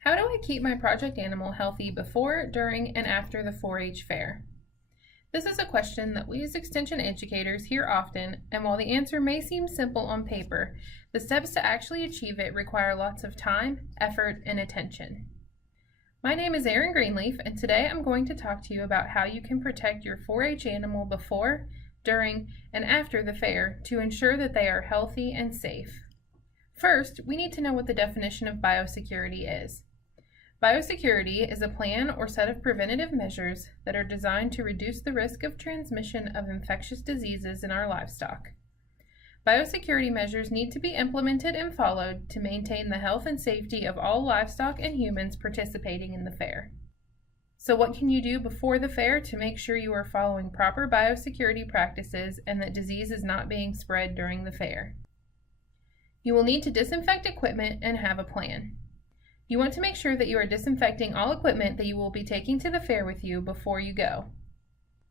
How do I keep my project animal healthy before, during, and after the 4-H fair? This is a question that we as Extension educators hear often, and while the answer may seem simple on paper, the steps to actually achieve it require lots of time, effort, and attention. My name is Erin Greenleaf, and today I'm going to talk to you about how you can protect your 4-H animal before, during, and after the fair to ensure that they are healthy and safe. First, we need to know what the definition of biosecurity is. Biosecurity is a plan or set of preventative measures that are designed to reduce the risk of transmission of infectious diseases in our livestock. Biosecurity measures need to be implemented and followed to maintain the health and safety of all livestock and humans participating in the fair. So what can you do before the fair to make sure you are following proper biosecurity practices and that disease is not being spread during the fair? You will need to disinfect equipment and have a plan. You want to make sure that you are disinfecting all equipment that you will be taking to the fair with you before you go.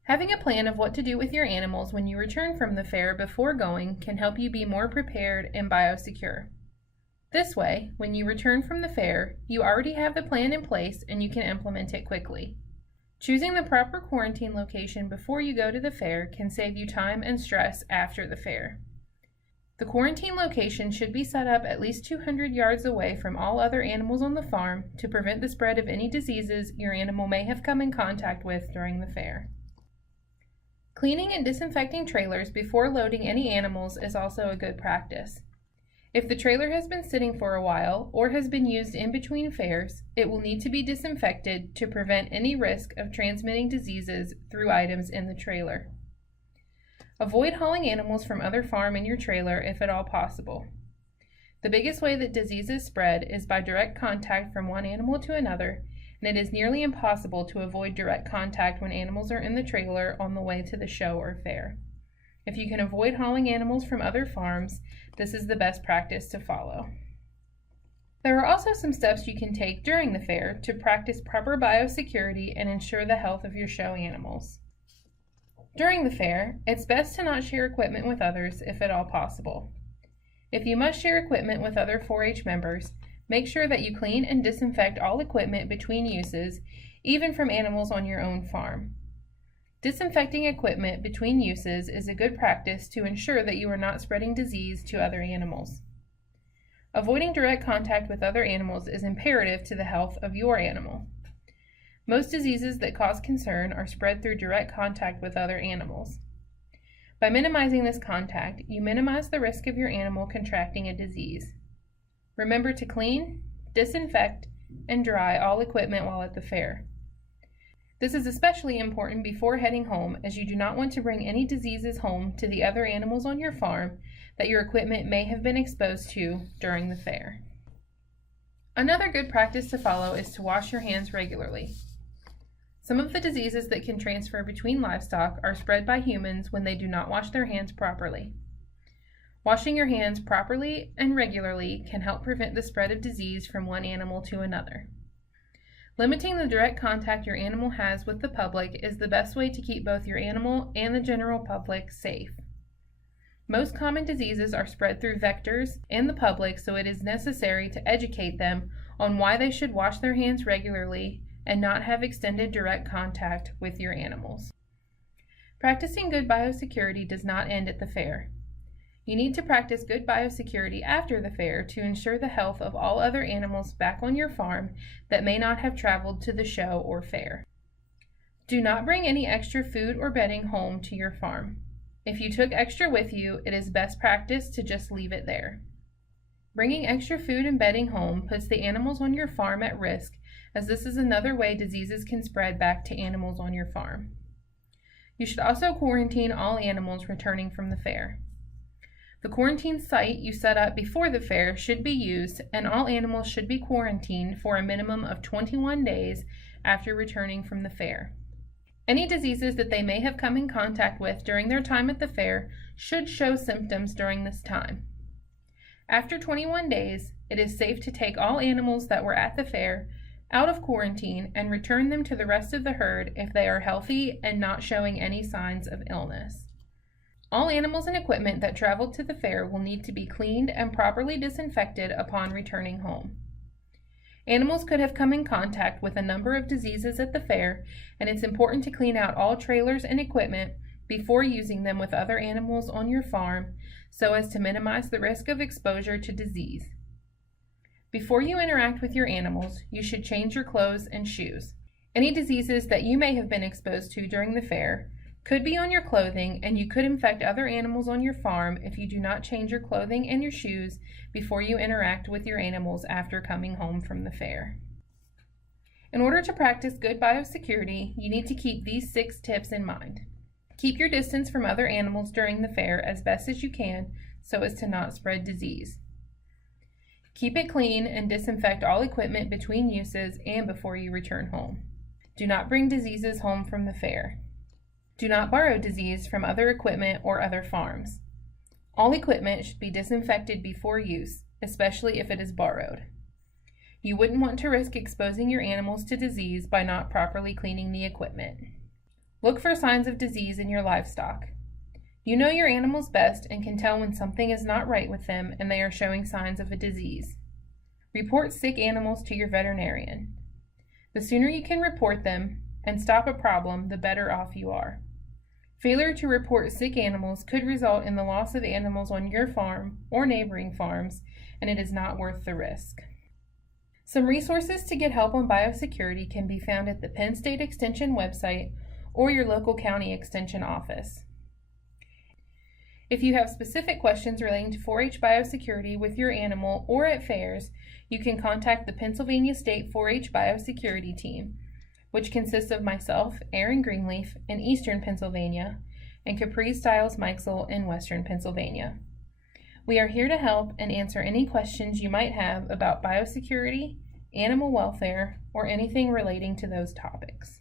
Having a plan of what to do with your animals when you return from the fair before going can help you be more prepared and biosecure. This way, when you return from the fair, you already have the plan in place and you can implement it quickly. Choosing the proper quarantine location before you go to the fair can save you time and stress after the fair. The quarantine location should be set up at least 200 yards away from all other animals on the farm to prevent the spread of any diseases your animal may have come in contact with during the fair. Cleaning and disinfecting trailers before loading any animals is also a good practice. If the trailer has been sitting for a while or has been used in between fairs, it will need to be disinfected to prevent any risk of transmitting diseases through items in the trailer. Avoid hauling animals from other farms in your trailer if at all possible. The biggest way that diseases spread is by direct contact from one animal to another, and it is nearly impossible to avoid direct contact when animals are in the trailer on the way to the show or fair. If you can avoid hauling animals from other farms, this is the best practice to follow. There are also some steps you can take during the fair to practice proper biosecurity and ensure the health of your show animals. During the fair, it's best to not share equipment with others if at all possible. If you must share equipment with other 4-H members, make sure that you clean and disinfect all equipment between uses, even from animals on your own farm. Disinfecting equipment between uses is a good practice to ensure that you are not spreading disease to other animals. Avoiding direct contact with other animals is imperative to the health of your animal. Most diseases that cause concern are spread through direct contact with other animals. By minimizing this contact, you minimize the risk of your animal contracting a disease. Remember to clean, disinfect, and dry all equipment while at the fair. This is especially important before heading home, as you do not want to bring any diseases home to the other animals on your farm that your equipment may have been exposed to during the fair. Another good practice to follow is to wash your hands regularly. Some of the diseases that can transfer between livestock are spread by humans when they do not wash their hands properly. Washing your hands properly and regularly can help prevent the spread of disease from one animal to another. Limiting the direct contact your animal has with the public is the best way to keep both your animal and the general public safe. Most common diseases are spread through vectors and the public, so it is necessary to educate them on why they should wash their hands regularly and not have extended direct contact with your animals. Practicing good biosecurity does not end at the fair. You need to practice good biosecurity after the fair to ensure the health of all other animals back on your farm that may not have traveled to the show or fair. Do not bring any extra food or bedding home to your farm. If you took extra with you, it is best practice to just leave it there. Bringing extra food and bedding home puts the animals on your farm at risk, as this is another way diseases can spread back to animals on your farm. You should also quarantine all animals returning from the fair. The quarantine site you set up before the fair should be used, and all animals should be quarantined for a minimum of 21 days after returning from the fair. Any diseases that they may have come in contact with during their time at the fair should show symptoms during this time. After 21 days, it is safe to take all animals that were at the fair out of quarantine and return them to the rest of the herd if they are healthy and not showing any signs of illness. All animals and equipment that traveled to the fair will need to be cleaned and properly disinfected upon returning home. Animals could have come in contact with a number of diseases at the fair, and it's important to clean out all trailers and equipment before using them with other animals on your farm so as to minimize the risk of exposure to disease. Before you interact with your animals, you should change your clothes and shoes. Any diseases that you may have been exposed to during the fair could be on your clothing, and you could infect other animals on your farm if you do not change your clothing and your shoes before you interact with your animals after coming home from the fair. In order to practice good biosecurity, you need to keep these 6 tips in mind. Keep your distance from other animals during the fair as best as you can so as to not spread disease. Keep it clean and disinfect all equipment between uses and before you return home. Do not bring diseases home from the fair. Do not borrow disease from other equipment or other farms. All equipment should be disinfected before use, especially if it is borrowed. You wouldn't want to risk exposing your animals to disease by not properly cleaning the equipment. Look for signs of disease in your livestock. You know your animals best and can tell when something is not right with them and they are showing signs of a disease. Report sick animals to your veterinarian. The sooner you can report them and stop a problem, the better off you are. Failure to report sick animals could result in the loss of animals on your farm or neighboring farms, and it is not worth the risk. Some resources to get help on biosecurity can be found at the Penn State Extension website or your local county extension office. If you have specific questions relating to 4-H biosecurity with your animal or at fairs, you can contact the Pennsylvania State 4-H Biosecurity Team, which consists of myself, Aaron Greenleaf, in Eastern Pennsylvania, and Caprice Stiles Meixel in Western Pennsylvania. We are here to help and answer any questions you might have about biosecurity, animal welfare, or anything relating to those topics.